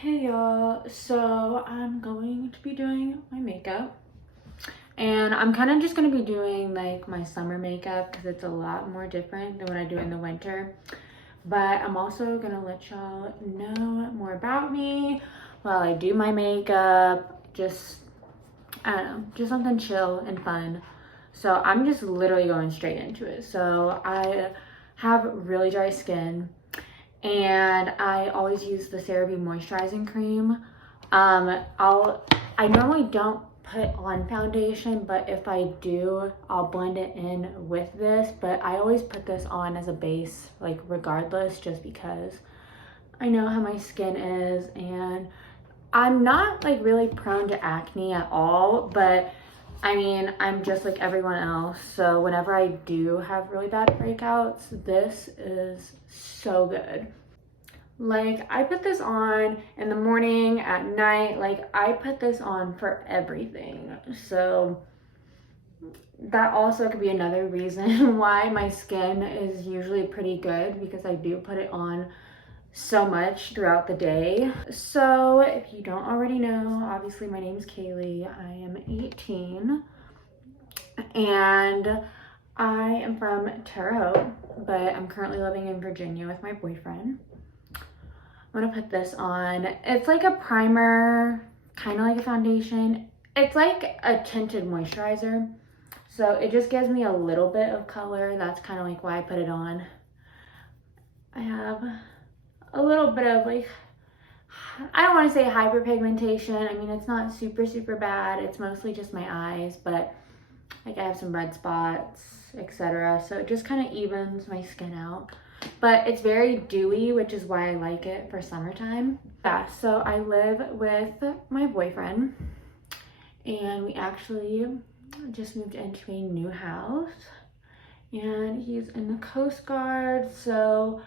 Hey y'all, so I'm going to be doing my makeup and I'm kind of just going to be doing like my summer makeup because it's a lot more different than what I do in the winter. But I'm also going to let y'all know more about me while I do my makeup. I don't know, just something chill and fun. So I'm just literally going straight into it. So I have really dry skin and I always use the CeraVe moisturizing cream. I normally don't put on foundation, but if I do, I'll blend it in with this, but I always put this on as a base, like regardless, just because I know how my skin is, and I'm not like really prone to acne at all, but I mean, I'm just like everyone else. So whenever I do have really bad breakouts, this is so good. Like, I put this on in the morning, at night, like I put this on for everything. So that also could be another reason why my skin is usually pretty good, because I do put it on so much throughout the day. So if you don't already know, obviously my name's Kaylee. I am 18 and I am from Terre Haute, but I'm currently living in Virginia with my boyfriend. I'm gonna put this on. It's like a primer, kind of like a foundation. It's like a tinted moisturizer. So it just gives me a little bit of color. That's kind of like why I put it on. I have a little bit of like, I don't want to say hyperpigmentation. I mean, it's not super bad. It's mostly just my eyes, but like I have some red spots, etc. So it just kind of evens my skin out. But it's very dewy, which is why I like it for summertime. Yeah, so I live with my boyfriend and we actually just moved into a new house and he's in the Coast Guard. So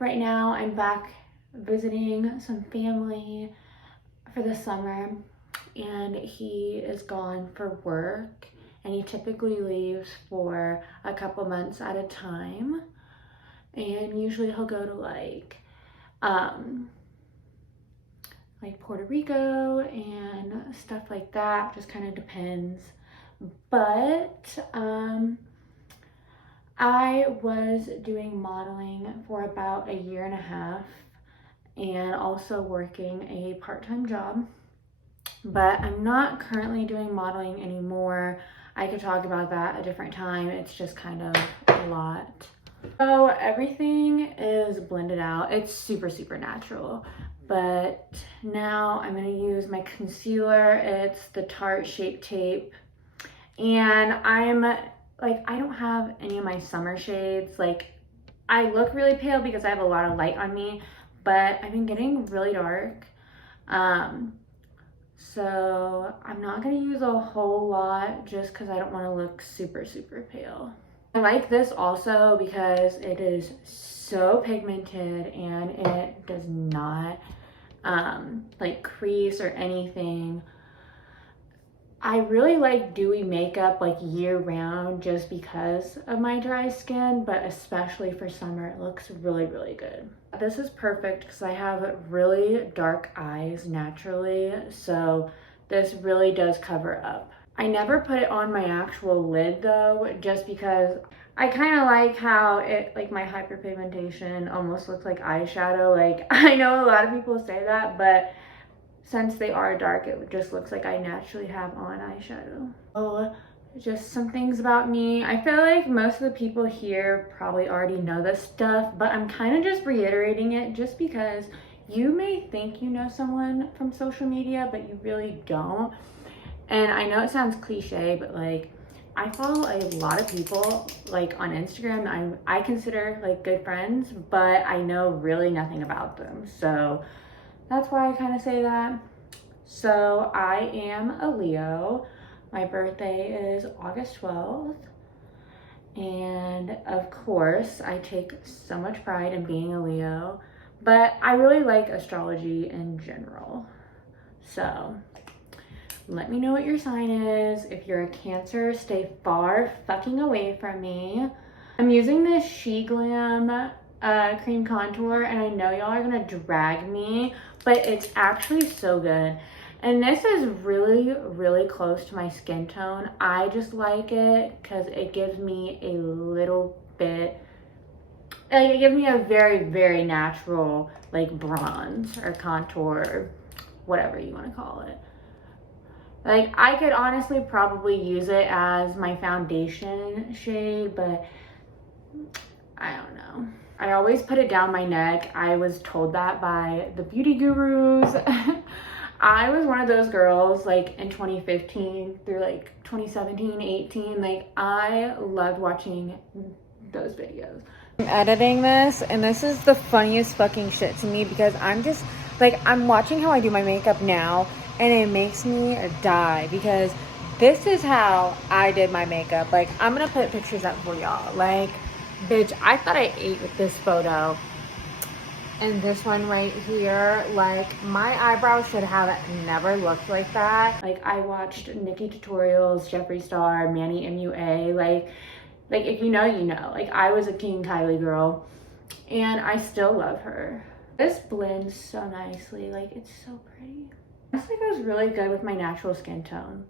right now I'm back visiting some family for the summer and he is gone for work and he typically leaves for a couple months at a time. And usually he'll go to like Puerto Rico and stuff like that, just kind of depends. But I was doing modeling for about a year and a half and also working a part-time job, but I'm not currently doing modeling anymore. I could talk about that a different time. It's just kind of a lot. So everything is blended out. It's super natural. But now I'm gonna use my concealer. It's the Tarte Shape Tape. And I don't have any of my summer shades. Like, I look really pale because I have a lot of light on me, but I've been getting really dark. So I'm not gonna use a whole lot just because I don't want to look super pale. I like this also because it is so pigmented and it does not like crease or anything. I really like dewy makeup like year round just because of my dry skin, but especially for summer it looks really good. This is perfect because I have really dark eyes naturally, so this really does cover up. I never put it on my actual lid though, just because I kind of like how it, like my hyperpigmentation almost looks like eyeshadow. Like, I know a lot of people say that, but since they are dark, it just looks like I naturally have on eyeshadow. Oh, just some things about me. I feel like most of the people here probably already know this stuff, but I'm kind of just reiterating it just because you may think you know someone from social media, but you really don't. And I know it sounds cliche, but like I follow a lot of people like on Instagram I consider like good friends, but I know really nothing about them. So that's why I kind of say that. So I am a Leo. My birthday is August 12th. And of course, I take so much pride in being a Leo, but I really like astrology in general. So let me know what your sign is. If you're a Cancer, stay far fucking away from me. I'm using this She Glam cream contour, and I know y'all are gonna drag me, but it's actually so good. And this is really, really close to my skin tone. I just like it because it gives me a little bit, like it gives me a very, very natural like bronze or contour, whatever you want to call it. Like I could honestly probably use it as my foundation shade, but I don't know. I always put it down my neck. I was told that by the beauty gurus. I was one of those girls like in 2015 through like 2017, 18. Like I loved watching those videos. I'm editing this and this is the funniest fucking shit to me because I'm just like, I'm watching how I do my makeup now and it makes me die because this is how I did my makeup. Like I'm gonna put pictures up for y'all. Like, bitch, I thought I ate with this photo. And this one right here, like my eyebrows should have never looked like that. Like I watched Nikki tutorials, Jeffree Star, Manny MUA, like if you know, you know. Like I was a King Kylie girl and I still love her. This blends so nicely, like it's so pretty. This like goes really good with my natural skin tone.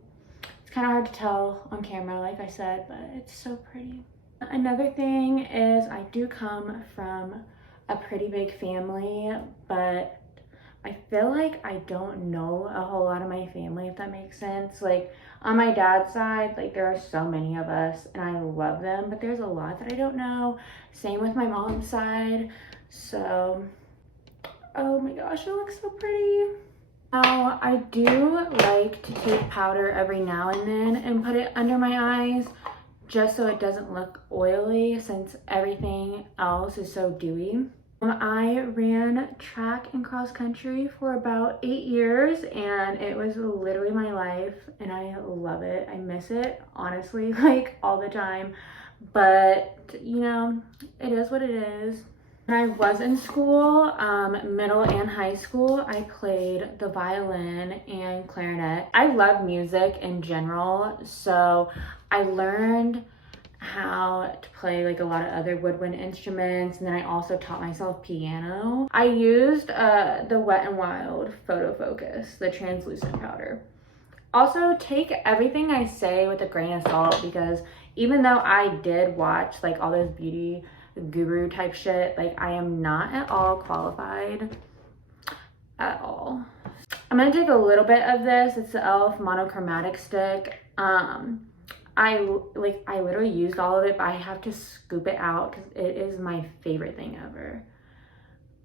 It's kind of hard to tell on camera, like I said, but it's so pretty. Another thing is I do come from a pretty big family, but I feel like I don't know a whole lot of my family, if that makes sense. Like on my dad's side, like there are so many of us and I love them, but there's a lot that I don't know. Same with my mom's side. So, oh my gosh, it looks so pretty. Now, I do like to take powder every now and then and put it under my eyes just so it doesn't look oily since everything else is so dewy. I ran track and cross country for about 8 years and it was literally my life and I love it. I miss it, honestly, like all the time. But, you know, it is what it is. When I was in school, middle and high school, I played the violin and clarinet. I love music in general, so I learned how to play like a lot of other woodwind instruments, and then I also taught myself piano. I used the Wet n Wild Photo Focus, the translucent powder. Also, take everything I say with a grain of salt because even though I did watch like all this beauty guru type shit, like I am not at all qualified at all. I'm gonna take a little bit of this. It's the e.l.f. monochromatic stick. I literally used all of it, but I have to scoop it out because it is my favorite thing ever.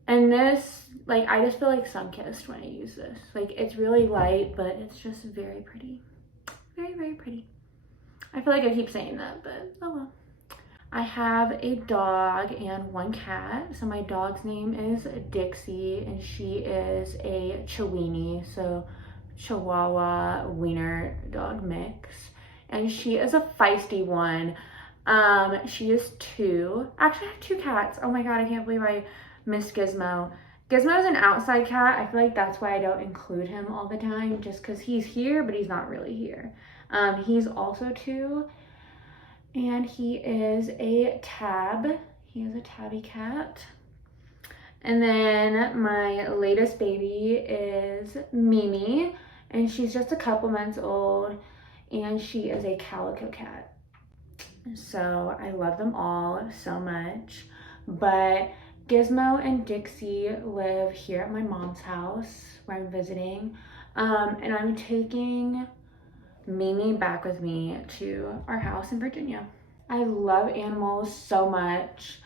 And this, like, I just feel like sun-kissed when I use this. Like, it's really light, but it's just very pretty. Very, very pretty. I feel like I keep saying that, but oh well. I have a dog and one cat. So my dog's name is Dixie, and she is a Chiweenie, so Chihuahua Wiener dog mix. And she is a feisty one. She is 2. Actually, I have 2 cats. Oh my god, I can't believe I missed Gizmo. Gizmo is an outside cat. I feel like that's why I don't include him all the time, just because he's here, but he's not really here. He's also 2, and he is a tab. He is a tabby cat. And then my latest baby is Mimi, and she's just a couple months old, and she is a calico cat. So I love them all so much, but Gizmo and Dixie live here at my mom's house where I'm visiting, and I'm taking Mimi back with me to our house in Virginia. I love animals so much.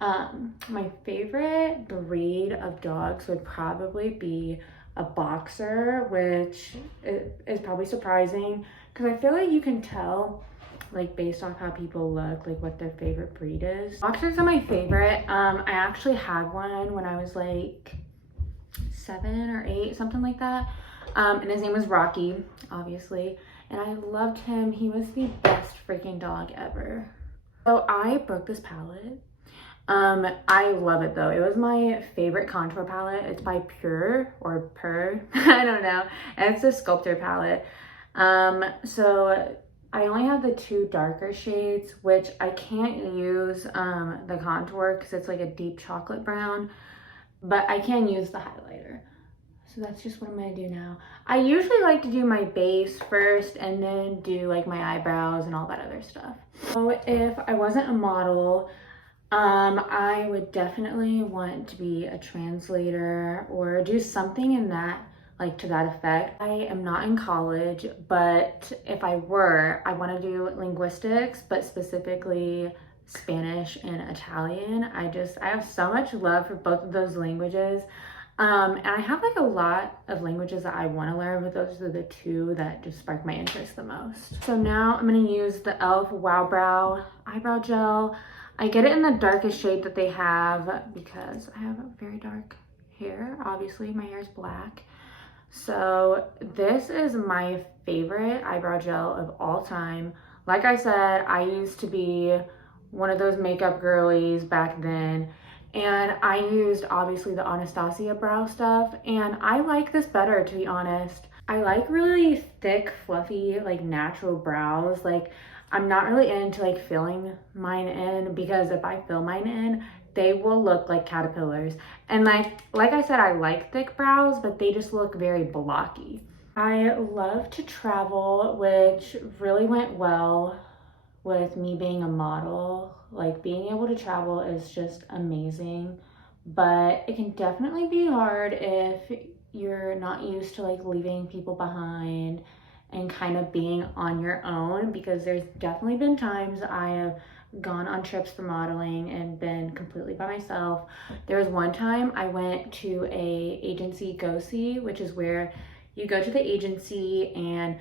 My favorite breed of dogs would probably be a boxer, which is probably surprising because I feel like you can tell like based off how people look, like what their favorite breed is. Boxers are my favorite. I actually had one when I was like 7 or 8, something like that. And his name was Rocky, obviously. And I loved him. He was the best freaking dog ever. So I broke this palette. I love it though. It was my favorite contour palette. It's by Pure or Pur, I don't know. And it's a sculptor palette. So I only have the 2 darker shades, which I can't use the contour because it's like a deep chocolate brown, but I can use the highlighter. So that's just what I'm gonna do now. I usually like to do my base first and then do like my eyebrows and all that other stuff. So if I wasn't a model, I would definitely want to be a translator or do something in that, like to that effect. I am not in college, but if I were, I want to do linguistics, but specifically Spanish and Italian. I have so much love for both of those languages. And I have like a lot of languages that I want to learn, but those are the two that just spark my interest the most. So now I'm going to use the e.l.f. Wow Brow Eyebrow Gel. I get it in the darkest shade that they have because I have very dark hair. Obviously, my hair is black. So this is my favorite eyebrow gel of all time. Like I said, I used to be one of those makeup girlies back then. And I used obviously the Anastasia brow stuff. And I like this better, to be honest. I like really thick, fluffy, like natural brows. Like, I'm not really into like filling mine in, because if I fill mine in, they will look like caterpillars. And like I said, I like thick brows, but they just look very blocky. I love to travel, which really went well with me being a model. Like, being able to travel is just amazing, but it can definitely be hard if you're not used to like leaving people behind and kind of being on your own, because there's definitely been times I have gone on trips for modeling and been completely by myself. There was one time I went to a agency go-see, which is where you go to the agency and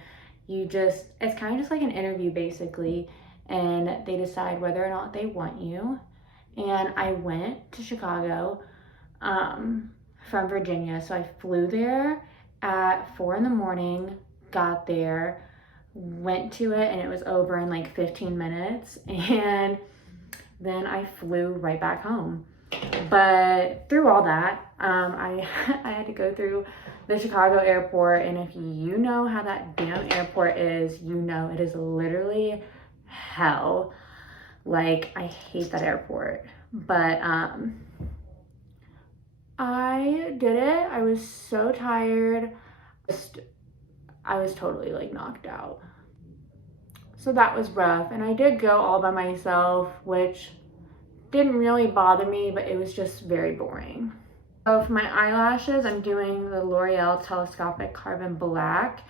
it's kind of just like an interview basically, and they decide whether or not they want you. And I went to Chicago from Virginia, so I flew there at 4 in the morning, got there, went to it, and it was over in like 15 minutes, and then I flew right back home. But through all that, I had to go through the Chicago airport, and if you know how that damn airport is, you know it is literally hell. Like, I hate that airport. But I did it. I was so tired. I was totally like knocked out. So that was rough. And I did go all by myself, which didn't really bother me, but it was just very boring. So for my eyelashes, I'm doing the L'Oreal Telescopic Carbon Black.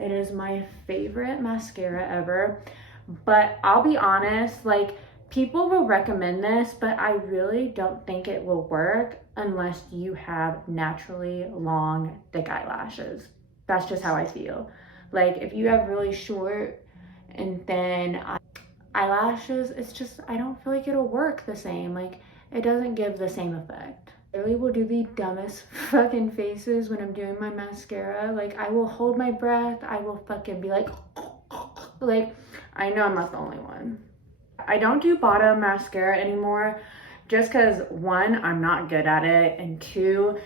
It is my favorite mascara ever. But I'll be honest, like, people will recommend this, but I really don't think it will work unless you have naturally long, thick eyelashes. That's just how I feel. Like, if you have really short and thin eyelashes, it's just, I don't feel like it'll work the same. Like, it doesn't give the same effect. I really will do the dumbest fucking faces when I'm doing my mascara. Like, I will hold my breath. I will fucking be like, I know I'm not the only one. I don't do bottom mascara anymore just because, one, I'm not good at it, and two,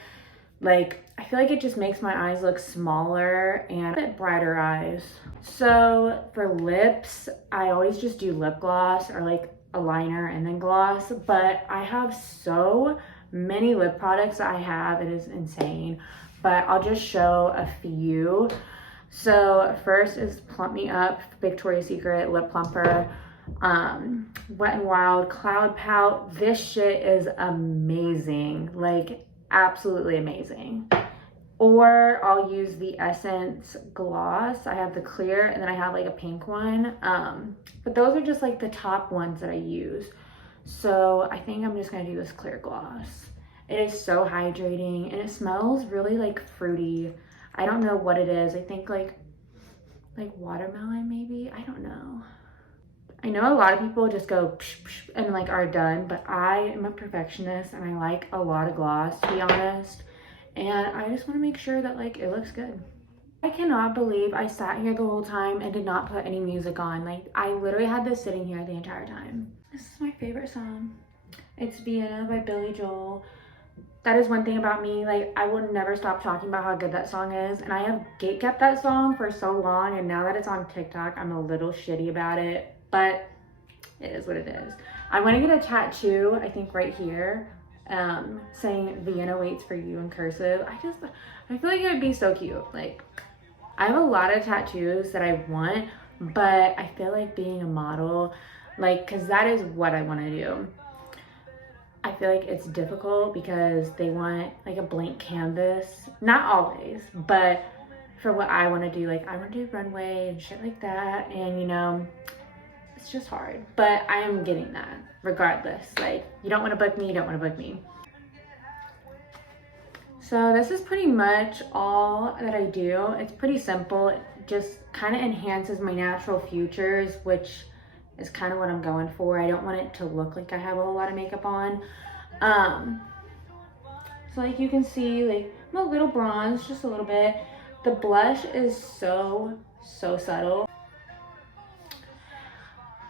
like, I feel like it just makes my eyes look smaller and a bit brighter eyes. So for lips, I always just do lip gloss or like a liner and then gloss, but I have so many lip products that I have, it is insane. But I'll just show a few. So first is Plump Me Up Victoria's Secret Lip Plumper. Wet n Wild Cloud Pout. This shit is amazing, like absolutely amazing. Or I'll use the Essence gloss. I have the clear and then I have like a pink one, but those are just like the top ones that I use. So I think I'm just gonna do this clear gloss. It is so hydrating and it smells really like fruity. I don't know what it is. I think like watermelon maybe, I don't know. I know a lot of people just go psh, psh, and like are done, but I am a perfectionist and I like a lot of gloss, to be honest. And I just want to make sure that like it looks good. I cannot believe I sat here the whole time and did not put any music on. Like, I literally had this sitting here the entire time. This is my favorite song. It's Vienna by Billy Joel. That is one thing about me, like, I will never stop talking about how good that song is. And I have gatekept that song for so long, and now that it's on TikTok, I'm a little shitty about it. But it is what it is. I want to get a tattoo, I think right here, saying Vienna waits for you in cursive. I feel like it would be so cute. Like, I have a lot of tattoos that I want, but I feel like being a model, like, cause that is what I want to do. I feel like it's difficult because they want like a blank canvas. Not always, but for what I want to do, like I want to do runway and shit like that. And you know, it's just hard, but I am getting that regardless. Like, you don't want to book me, you don't want to book me. So this is pretty much all that I do. It's pretty simple. It just kind of enhances my natural features, which is kind of what I'm going for. I don't want it to look like I have a whole lot of makeup on. So like you can see, like I'm a little bronze, just a little bit. The blush is so subtle.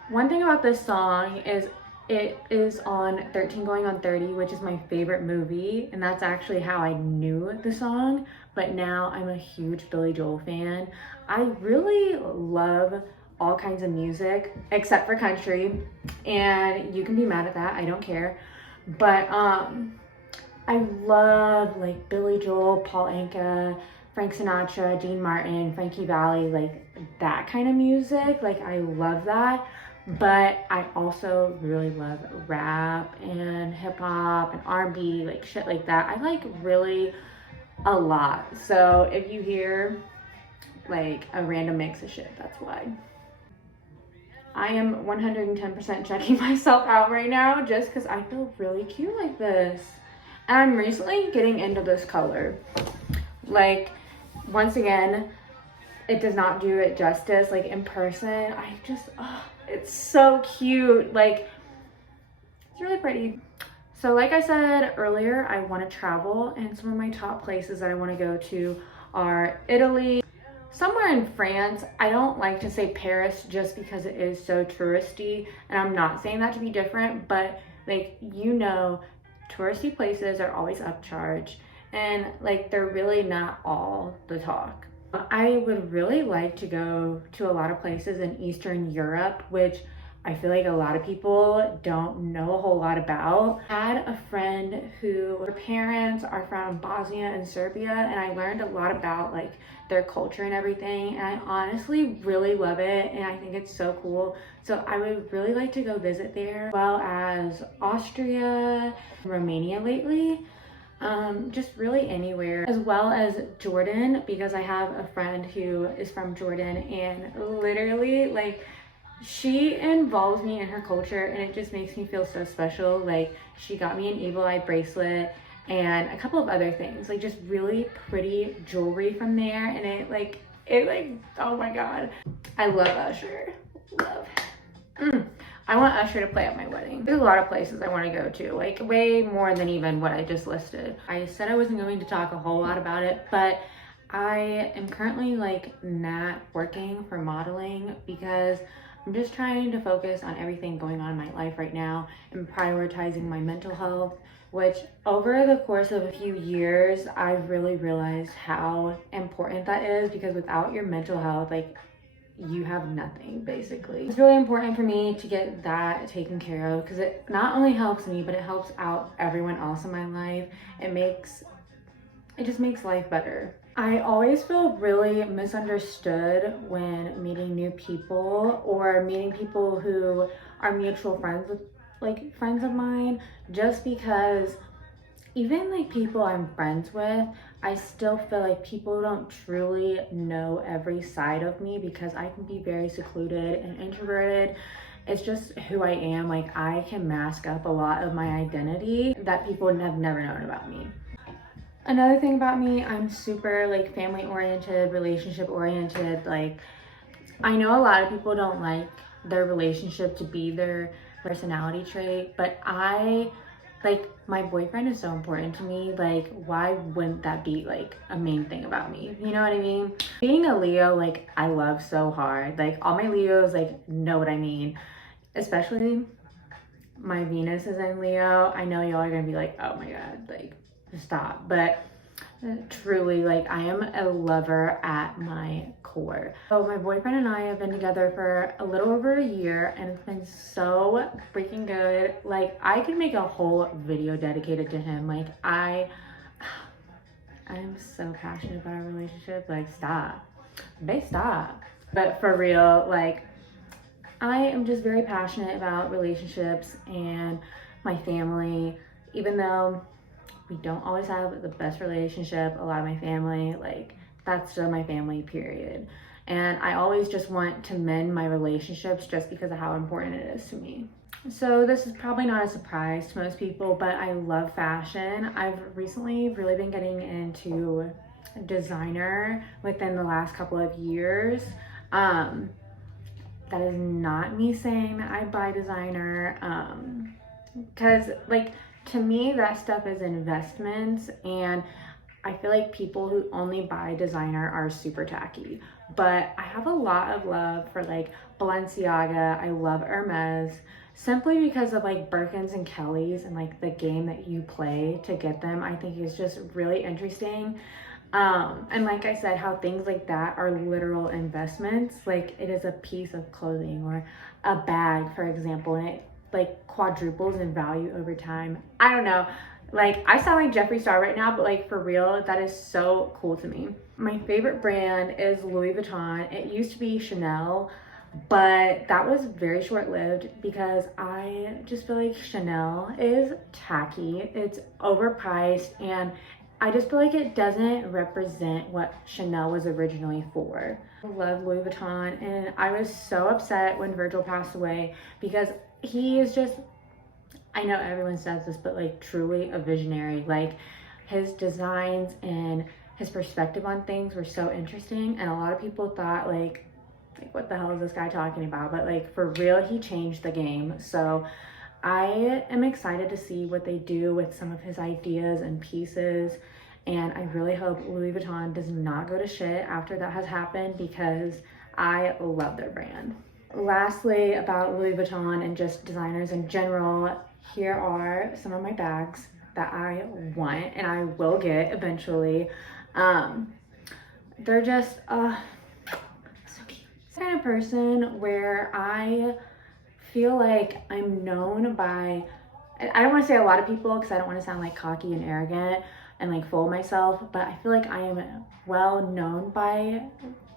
One thing about this song is it is on 13 Going on 30, which is my favorite movie, and that's actually how I knew the song, but now I'm a huge Billy Joel fan. I really love all kinds of music except for country, and you can be mad at that, I don't care. But I love like Billy Joel, Paul Anka, Frank Sinatra, Dean Martin, Frankie Valli, like that kind of music. Like I love that. But I also really love rap and hip hop and R&B, like shit like that. I like really a lot. So if you hear like a random mix of shit, that's why. I am 110% checking myself out right now just because I feel really cute like this. And I'm recently getting into this color. Like, once again, it does not do it justice. Like in person, it's so cute. Like, it's really pretty. So like I said earlier, I want to travel, and some of my top places that I want to go to are Italy, somewhere in France. I don't like to say Paris just because it is so touristy, and I'm not saying that to be different, but like, you know, touristy places are always upcharged, and like they're really not all the talk. I would really like to go to a lot of places in Eastern Europe, which I feel like a lot of people don't know a whole lot about. I had a friend who, her parents are from Bosnia and Serbia, and I learned a lot about like their culture and everything, and I honestly really love it, and I think it's so cool. So I would really like to go visit there, as well as Austria, Romania lately. Just really anywhere, as well as Jordan, because I have a friend who is from Jordan, and literally like she involves me in her culture, and it just makes me feel so special. Like, she got me an evil eye bracelet and a couple of other things, like just really pretty jewelry from there, and it like oh my god, I love Usher. I want Usher to play at my wedding. There's a lot of places I want to go to, like way more than even what I just listed. I said I wasn't going to talk a whole lot about it, but I am currently like not working for modeling because I'm just trying to focus on everything going on in my life right now and prioritizing my mental health, which over the course of a few years, I've really realized how important that is, because without your mental health, like, you have nothing basically. It's really important for me to get that taken care of because it not only helps me, but it helps out everyone else in my life. It just makes life better. I always feel really misunderstood when meeting new people or meeting people who are mutual friends with like friends of mine, just because even like people I'm friends with, I still feel like people don't truly know every side of me because I can be very secluded and introverted. It's just who I am. Like, I can mask up a lot of my identity that people have never known about me. Another thing about me, I'm super like family oriented, relationship oriented. Like, I know a lot of people don't like their relationship to be their personality trait, but my boyfriend is so important to me. Like, why wouldn't that be like a main thing about me? You know what I mean? Being a Leo, like, I love so hard. Like, all my Leos like know what I mean. Especially my Venus is in Leo. I know y'all are gonna be like, oh my god, like, stop. But Truly, like, I am a lover at my core. So my boyfriend and I have been together for a little over a year, and it's been so freaking good. Like, I could make a whole video dedicated to him. Like, I'm so passionate about our relationship. Like, stop. Babe, stop. But for real, like, I am just very passionate about relationships and my family, even though we don't always have the best relationship. A lot of my family, like, that's still my family, period. And I always just want to mend my relationships just because of how important it is to me. So this is probably not a surprise to most people, but I love fashion. I've recently really been getting into designer within the last couple of years. That is not me saying that I buy designer, because like, to me, that stuff is investments, and I feel like people who only buy designer are super tacky. But I have a lot of love for like Balenciaga. I love Hermes, simply because of like Birkins and Kellys and like the game that you play to get them. I think is just really interesting. And like I said, how things like that are literal investments. Like, it is a piece of clothing or a bag, for example, and it like quadruples in value over time. I don't know. Like, I sound like Jeffree Star right now, but like, for real, that is so cool to me. My favorite brand is Louis Vuitton. It used to be Chanel, but that was very short-lived because I just feel like Chanel is tacky. It's overpriced, and I just feel like it doesn't represent what Chanel was originally for. I love Louis Vuitton, and I was so upset when Virgil passed away because he is just, I know everyone says this, but like, truly a visionary. Like, his designs and his perspective on things were so interesting, and a lot of people thought like what the hell is this guy talking about? But like, for real, he changed the game. So I am excited to see what they do with some of his ideas and pieces, and I really hope Louis Vuitton does not go to shit after that has happened, because I love their brand. Lastly, about Louis Vuitton and just designers in general, here are some of my bags that I want and I will get eventually. They're just so cute. The kind of person where I feel like I'm known by, I don't want to say a lot of people because I don't want to sound like cocky and arrogant and like full of myself, but I feel like I am well known by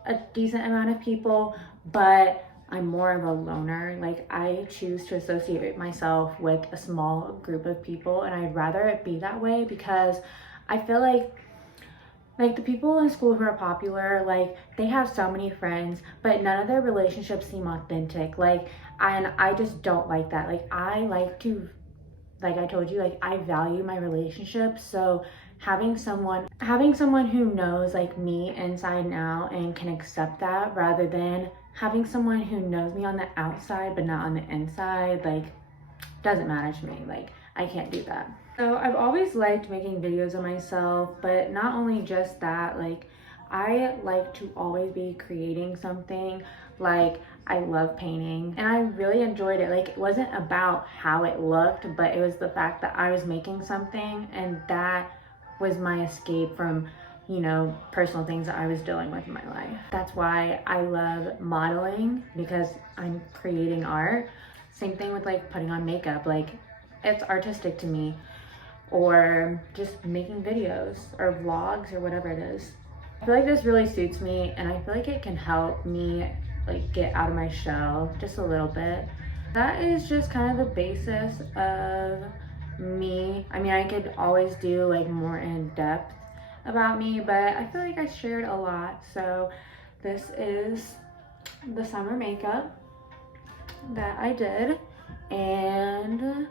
a decent amount of people, but I'm more of a loner. Like, I choose to associate myself with a small group of people, and I'd rather it be that way because I feel like the people in school who are popular, like, they have so many friends, but none of their relationships seem authentic. Like, and I just don't like that. Like, I like to, like I told you, like, I value my relationships. So having someone who knows like me inside and out and can accept that, rather than having someone who knows me on the outside but not on the inside, like, doesn't matter to me. Like, I can't do that. So I've always liked making videos of myself, but not only just that, like, I like to always be creating something. Like, I love painting, and I really enjoyed it. Like, it wasn't about how it looked, but it was the fact that I was making something, and that was my escape from, you know, personal things that I was dealing with in my life. That's why I love modeling, because I'm creating art. Same thing with like putting on makeup. Like, it's artistic to me. Or just making videos or vlogs or whatever it is. I feel like this really suits me, and I feel like it can help me like get out of my shell just a little bit. That is just kind of the basis of me. I mean, I could always do like more in depth about me, but I feel like I shared a lot. So this is the summer makeup that I did, and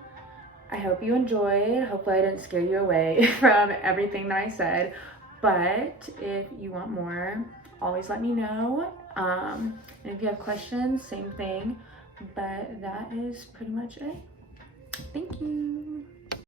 I hope you enjoyed. Hopefully I didn't scare you away from everything that I said, but if you want more, always let me know. And if you have questions, same thing, but that is pretty much it. Thank you.